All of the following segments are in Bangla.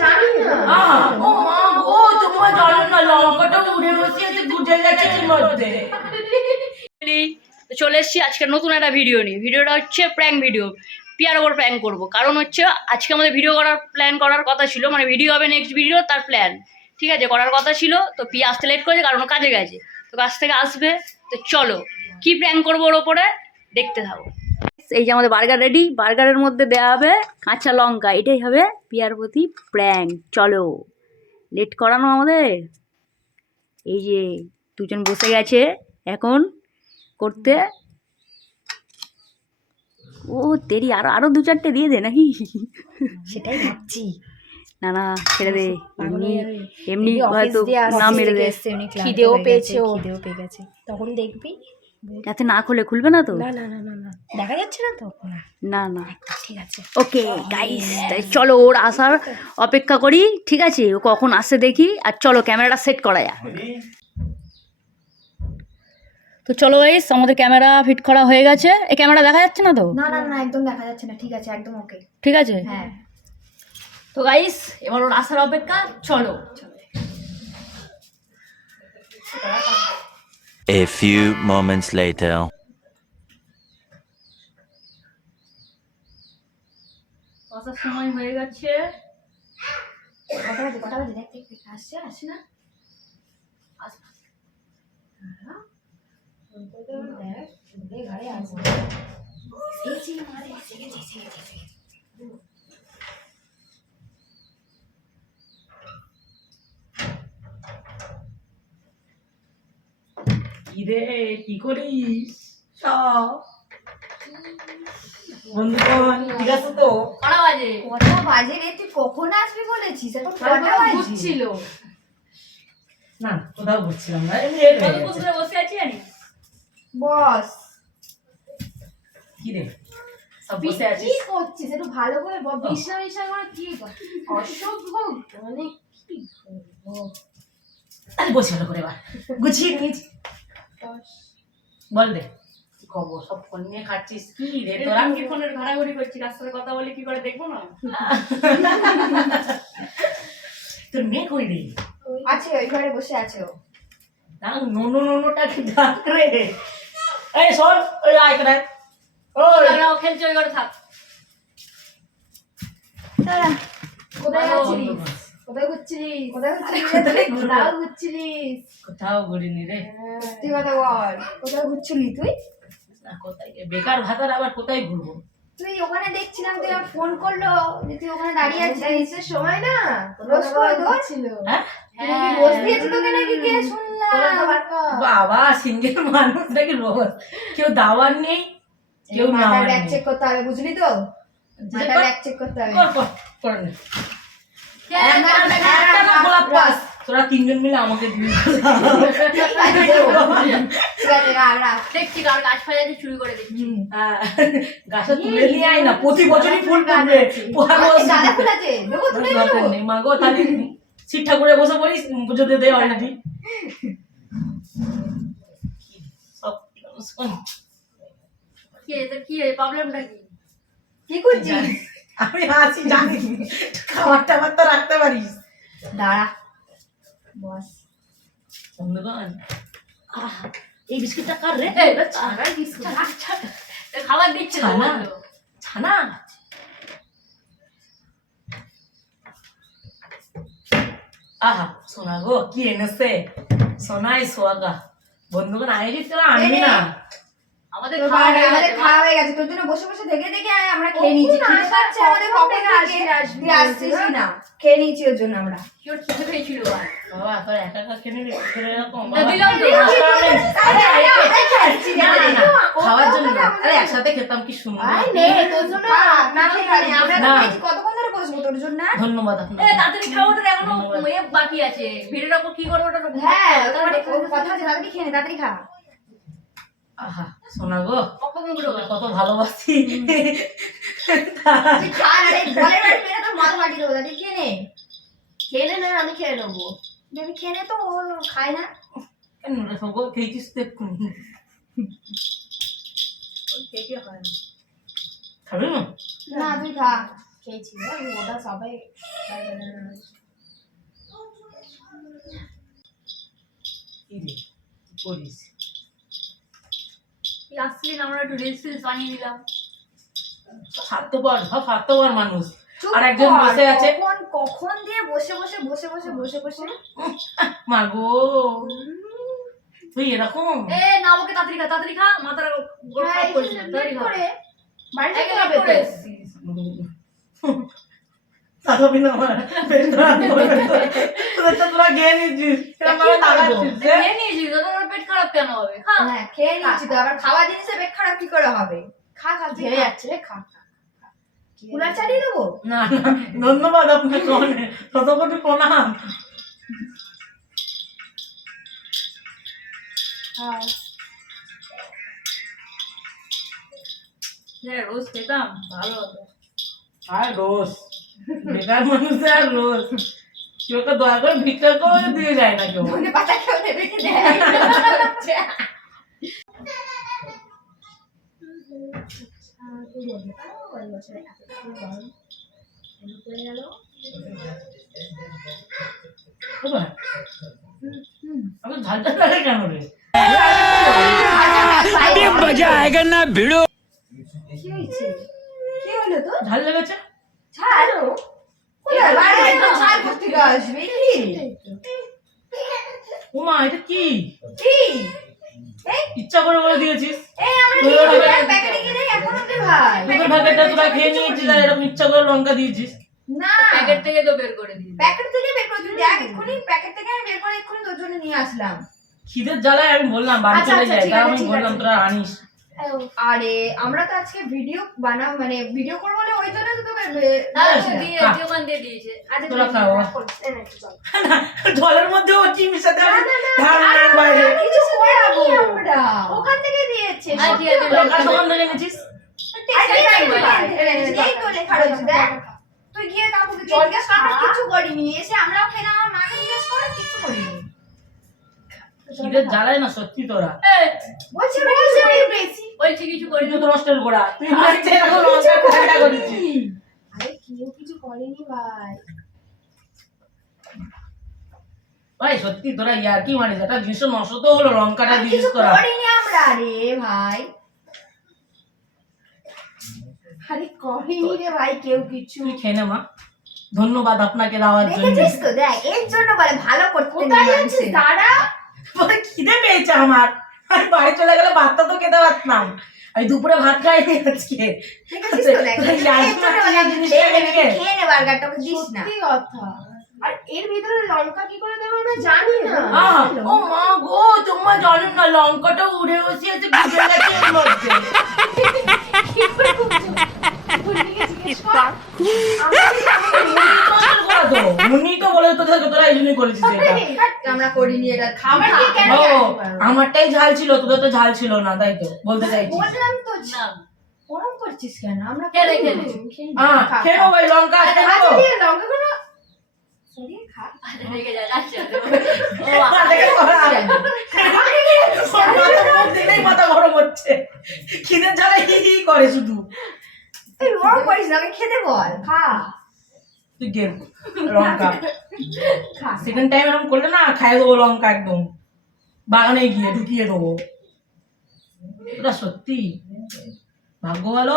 জানি না। ও মা গো, তোমার জানো না লঙ্কাটা উড়ে বসে আছে, গুজে গেছে এর মধ্যে। চলে এসেছি আজকে নতুন একটা ভিডিও নিয়ে। ভিডিওটা হচ্ছে প্র্যাঙ্ক ভিডিও, পিয়ার ওপর প্র্যাঙ্ক করবো। কারণ হচ্ছে আজকে আমাদের ভিডিও করার কথা ছিল, মানে ভিডিও হবে নেক্সট ভিডিও, তার প্ল্যান ঠিক আছে করার কথা ছিল। তো পিয়া আসতে লেট করেছে কারণ ও কাজে গেছে, তো কাজ থেকে আসবে। তো চলো কি প্র্যাঙ্ক করবো ওর ওপরে দেখতে থাকো। এই যে আমাদের বার্গার রেডি, বার্গারের মধ্যে দেওয়া হবে কাঁচা লঙ্কা, এটাই হবে পিয়ার প্রতি প্র্যাঙ্ক। চলো লেট করানো আমাদের। এই যে দুজন বসে গেছে এখন করতে। ও তেরি আরো দু চারটে দিয়ে দে নাকি? সেটাই ভাবছি। না না ছেড়ে দে, এমনি এমনি হয়তো না মেরে দে। খিদেও পেয়েছে, খিদেও পেয়ে গেছে, তখন দেখবি। যাতে না খুলবে না তো? না না না না না, দেখা যাচ্ছে না তো? না না ঠিক আছে। ওকে গাইস, তাই চলো ওর আসার অপেক্ষা করি, ঠিক আছে? ও কখন আসে দেখি। আর চলো ক্যামেরাটা সেট করা যায়। তো চলো গাইস, আমাদের ক্যামেরা ফিট করা হয়ে গেছে। এই ক্যামেরা দেখা যাচ্ছে না তো? না না না, একদম দেখা যাচ্ছে না। ঠিক আছে, একদম ওকে। ঠিক আছে হ্যাঁ। তো গাইস এবার ওর আসার অপেক্ষা, চলো। A few moments later. আসার সময় হয়ে গেছে। কটা বাজে দেখ দেখ দেখ, আসছে আসে না? দেখ ঘরে আসবে। এই যে মারে এসে গেছে। কি রে, কি করিস সব? বন্ধুগণ ঠিক আছে তো? কটা বাজে? কটা বাজে রে? তুই কখন আসবি বলেছিস? এখন কটা বাজে? না কোথাও ঘুরছিলাম না, এমনি লেট হয়ে কতক্ষণ গেছে। ধরে বসে আছি জানিস? বস, কি রে সব বসে কি আছিস? করছিস? একটু ভালো করে বল। বিশ্রাম করে কি অসভ্য, মানে কি বলবো? আরে বসে ভালো করে এবার গুছিয়ে নিয়েছি। বল রে কি খবর? সব ফোন নিয়ে খাচ্ছিস কি রে তোরা? আমি কি ফোনের ঘাড়াঘড়ি করছি, কার সাথে কথা বলে কি করে দেখবো না? তোর মেয়ে কই রে? আছে ওই ঘরে বসে আছে ও। না নোনোটা কি ডাক রে? এই শোন, ওই আয় করে ওই ও খেলছে, ওই ঘরে থাক। কোথায় ভালো। আছিস? কোথায় ঘুরছিলিস? কোথায় কোথায় ঘুরবো? কোথাও ঘুরছিলিস? কোথাও ঘুরিনি রে। সত্যি কথা বল, কোথায় ঘুরছিলি তুই? না কোথায় বেকার ভাতার আবার কোথায় ঘুরবো? তুই ওখানে দেখছিলাম, তুই আমার ফোন করলো যে তুই ওখানে দাঁড়িয়ে আছিস। সময় না রোজ করে ধরছিল। হ্যাঁ হ্যাঁ, রোজ দিয়েছে তোকে নাকি? কে শুনলাম? বাবা সিঙ্গেল মানুষ নাকি রোজ? কেউ দাওয়ার নেই, কেউ না মাথার ব্যাগ চেক করতে হবে, বুঝলি তো? মাথার ব্যাগ চেক করতে হবে। কর নে। একটা না গোলাপ গাছ, তোরা তিনজন মিলে আমাকে দিয়ে ঠিক আছে, রাখ। দেখছি কার গাছ ফাজাতে চুরি করে দেখছি। গাছে তুলে নিয়ে আয় না, প্রতি বছরই ফুল পড়বে। দাদা ফুল আছে, দেবো তুলে দেবো। মা গো তাহলে শিব ঠাকুরে বসে পড়িস, পুজো দিয়ে দে অলরেডি। সব শোন, কি তোর কি প্রবলেমটা কি? কি করছিস? আমি আছি জানি, খাবার টাবার তো রাখতে পারিস। দাঁড়া বস। বন্ধুগণ এই বিস্কিটটা কার রে? ছানার বিস্কুট। খাবার দিচ্ছে না ছানা? বললো। ছানা? আহা সোনা গো কি এনেছে, সোনাই সোয়াগা। বন্ধুগণ আয়োজিত তোরা আনবি না? আমাদের তোর খাওয়া হয়ে আমাদের গেছে। খাওয়া হয়ে গেছে, তোর জন্য বসে বসে দেখে দেখে আমরা খেয়ে নিয়েছি। খিদে পাচ্ছে আমাদের কখন থেকে, তুই আসছিস না, খেয়ে নিয়েছি ওর জন্য আমরা। কি ওর খিদে পেয়েছিল আর? বাবা তোর একা একা খেয়ে নিবি এরকম? তা দিলাম তো। খাওয়ার জন্য আরে একসাথে খেতাম কি সুন্দর। তোর জন্য না খেয়ে খাই আমরা না। খেয়েছি, কতক্ষণ ধরে বসবো তোর জন্য? ধন্যবাদ এ আপনাকে। তাড়াতাড়ি খাওয়া তো এখনো বাকি আছে। ভিডিওটা কি করবো ওটা হ্যাঁ, তোমার কথা আছে, তাড়াতাড়ি খেয়ে নে, তাড়াতাড়ি খা। আহা সোনা গো কখন করে তোকে কত ভালোবাসি। তুই খা না রে, বলের বাড়ি মেরে তোর মাথা ফাটিয়ে দেবো। তাড়াতাড়ি খেয়ে নে। খেয়ে নে, না আমি খেয়ে নেবো। বেবি খেয়ে নে, তো ও খায় না। কেন রে সগো খেয়েছিস তো এক্ষুনি? ওই পেটে হয় না। খাবি না? না তুই খা। খেয়েছি আমি ওটা সবাই কি রে কি করিস? তুই আসছিলি না, আমরা একটু রিলস বানিয়ে দিলাম। স্বার্থপর মানুষ। চুপ আর একজন কর, বসে আছে। কখন দিয়ে বসে মা গো তুই এরকম এ না, ওকে তাড়াতাড়ি খা মাথার গোল হ্যাঁ, খারাপ করিস না, লেট তাড়াতাড়ি খা। করে বাড়ি যেতে একদম হবে করে। তো তোরা খেয়ে নিচ্ছিস এরকম ভাবে তাকাচ্ছিস যে? খেয়ে নিয়েছিস, তোর ওর পেট খারাপ কেন হবে? খা। হ্যাঁ খেয়ে নিচ্ছি তো আবার খাওয়া জিনিসে পেট খারাপ কি করে হবে? খা খেয়ে যাচ্ছে রে, খা কুলার চালিয়ে দেবো? না না ধন্যবাদ আপনাকে অনেক শত কোটি প্রণাম। হ্যাঁ, রোজ খেতাম ভালো হতো। আর রোজ বেকার মানুষের আর রোজ কেউ ওকে দয়া করে ভিক্ষা করে দিয়ে যায় না কেউ। ধনে পাতা কেউ দেবে কি দেয়? বাবা, আমি ঝালটা লাগে কেন রে? কি হয়েছে? কি হলো তো? ঝাল লেগেছে? ছাড় কোথায় বাইরে একদম ছাড় করতে আসবে কি? ওমা এটা কি কি? ইচ্ছা করে বলে দিয়েছিস? এই আমরা তোর কি ভাগে- প্যাকেটে কিনে এখনো দে ভাই। তোদের ভাগেরটা তোরা খেয়ে নিয়েছিস আর এরকম ইচ্ছা করে লঙ্কা দিয়েছিস। না প্যাকেট থেকে তো বের করে দিই। প্যাকেট থেকে বের করে তুই দেখ এক্ষুনি প্যাকেট থেকে আমি বের করে এক্ষুনি তোর জন্য নিয়ে আসলাম। খিদের জ্বালায় আমি বললাম বাড়ি আচ্ছা, চলে আচ্ছা, যাই, ঠিক তাও আছে, আমি ঠিক বললাম আছে। তোরা আনিস। আরে আমরা তো আজকে ভিডিও বানাবো মানে ভিডিও করবো বলে ওই জন্য তো তোকে দিয়ে ওখান দিয়ে দিয়েছে। আচ্ছা তোরা খাও। এই নে, চল। জলের মধ্যে ও কি মিশাতে হবে? না, না, ধারণার বাইরে। কিছু করাবো আমরা ওখান থেকে দিয়েছে আচ্ছা, ঠিক আছে, লঙ্কা দোকান থেকে এনেছিস? এই তো লেখা রয়েছে দেখ তুই গিয়ে কাকুকে জিজ্ঞেস কর আমরা কিছু করিনি এসে আমরাও খেলাম আমার মাকে জিজ্ঞেস করে কিছু করিনি খিদের জ্বালায় না সত্যি তোরা। বলছি বেশি বলছি কিছু করি তুই তো নষ্টের গোড়া। তুই মারছে এরকম লঙ্কা ঠান্ডা করেছিস। আরে কেউ কিছু করেনি ভাই ভাই সত্যি তোরা ইয়ার কি মানিস? একটা জিনিস নষ্ট তো হলো, লঙ্কাটা আর দিয়েছিস কিছু তোরা। করিনি আমরা রে ভাই আরে করিনি রে ভাই কেউ কিছু তুই খেয়ে নে মা। ধন্যবাদ আপনাকে দেওয়ার জন্য। দেখেছিস তো দেখ এর জন্য বলে ভালো করতে কোথায় নেই যাচ্ছিস? মানুষের। দাঁড়া বলে খিদে পেয়েছে আমার। আমি বাড়ি চলে গেলে ভাতটা তো খেতে পারতাম। আমি দুপুরে ভাত খাইনি আজকে। দেখেছিস তো দেখ তুই এর আইস জন্য না, বলে এই জিনিসটা খেয়ে নে বার্গারটা ওকে দিস না সত্যি কথা আর এর ভিতরে লঙ্কা কি করে দেবো আমরা জানি না ও মা গো তোমার জানো না লঙ্কাটা উড়ে বসিয়েছে ভিজে গেছে এর মধ্যে। উনি তো বলে তো তোরা এই জন্যই করেছিস এটা। আমরা করিনি এটা খাবার কি কেন ও, জানতে পারবো? আমারটাই ঝাল ছিল, তোদের তো ঝাল ছিল না, তাই তো বলতে চাইছিস। বললাম তো না গরম করছিস কেন আমরা খেলে করিনি। খেয়ে নেবো ভাই লঙ্কা খেয়ে নেবো। আচ্ছা দিয়ে লঙ্কা গুলো সরিয়ে খা রেখে যায় আচ্ছা ও মাথাকে করা। ওর মাথা মুখ দিলেই মাথা গরম হচ্ছে। খিদের জ্বালায় হি হি করে শুধু। তুই গরম করিস না আমাকে খেতে বল খা তুই গেম লঙ্কা খা সেকেন্ড টাইম এরকম করলে না খাই দেবো লঙ্কা একদম বাগানে গিয়ে ঢুকিয়ে দেবো। এটা সত্যি ভাগ্য ভালো,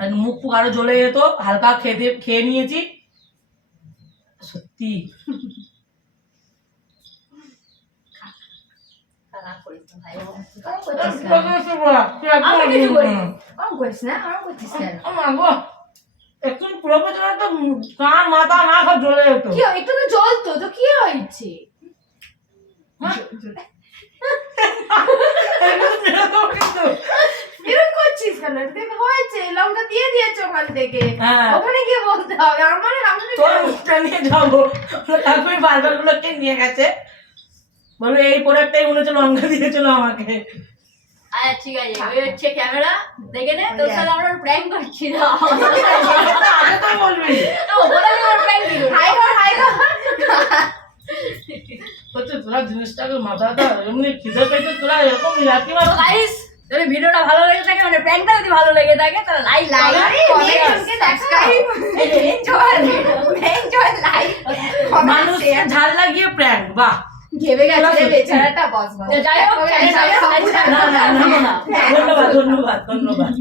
আর মুখ ফুক আরো জ্বলে যেত। হালকা খেয়ে নিয়েছি সত্যি। খারাপ করিস না ভাই। গরম করছিস কেন? আমি কিছু করিনি। গরম করিস না গরম করছিস কেন? একটু পুরোপুরি তো কান মাথা না সব জ্বলে যেত। কি হয়? একটু তো জল তো কি হয়েছে কিন্তু এরকম করছিস কেন দেখ হয়েছে লঙ্কা দিয়ে দিয়েছে ওখান থেকে হ্যাঁ ওখানে গিয়ে বলতে হবে আমার আমাদের তোর মুখটা নিয়ে যাবো। তারপরে বার্গার গুলোকে নিয়ে গেছে, বলবে এই প্রোডাক্টটাই মনে হচ্ছে লঙ্কা দিয়েছিল আমাকে। আচ্ছা ঠিক আছে, ওই হচ্ছে ক্যামেরা দেখে নে, তোর সাথে আমরা প্র্যাঙ্ক করছি না। আগে তো বলবি ও বলে আমি ওর প্র্যাঙ্ক দিল। হাই কর হচ্ছে তোরা জিনিসটাকে মাথাটা এমনি খিদে পেয়েছে তোরা এরকম ইয়ার্কি মারো। গাইস যদি ভিডিওটা ভালো লেগে থাকে মানে প্র্যাঙ্কটা যদি ভালো লেগে থাকে তাহলে লাইক মানুষকে ঝাল লাগিয়ে প্র্যাঙ্ক, বাহ। ঘেবে গেছে বেচারাটা বস বস যাই হোক না, না, না, না, ধন্যবাদ, ধন্যবাদ, ধন্যবাদ।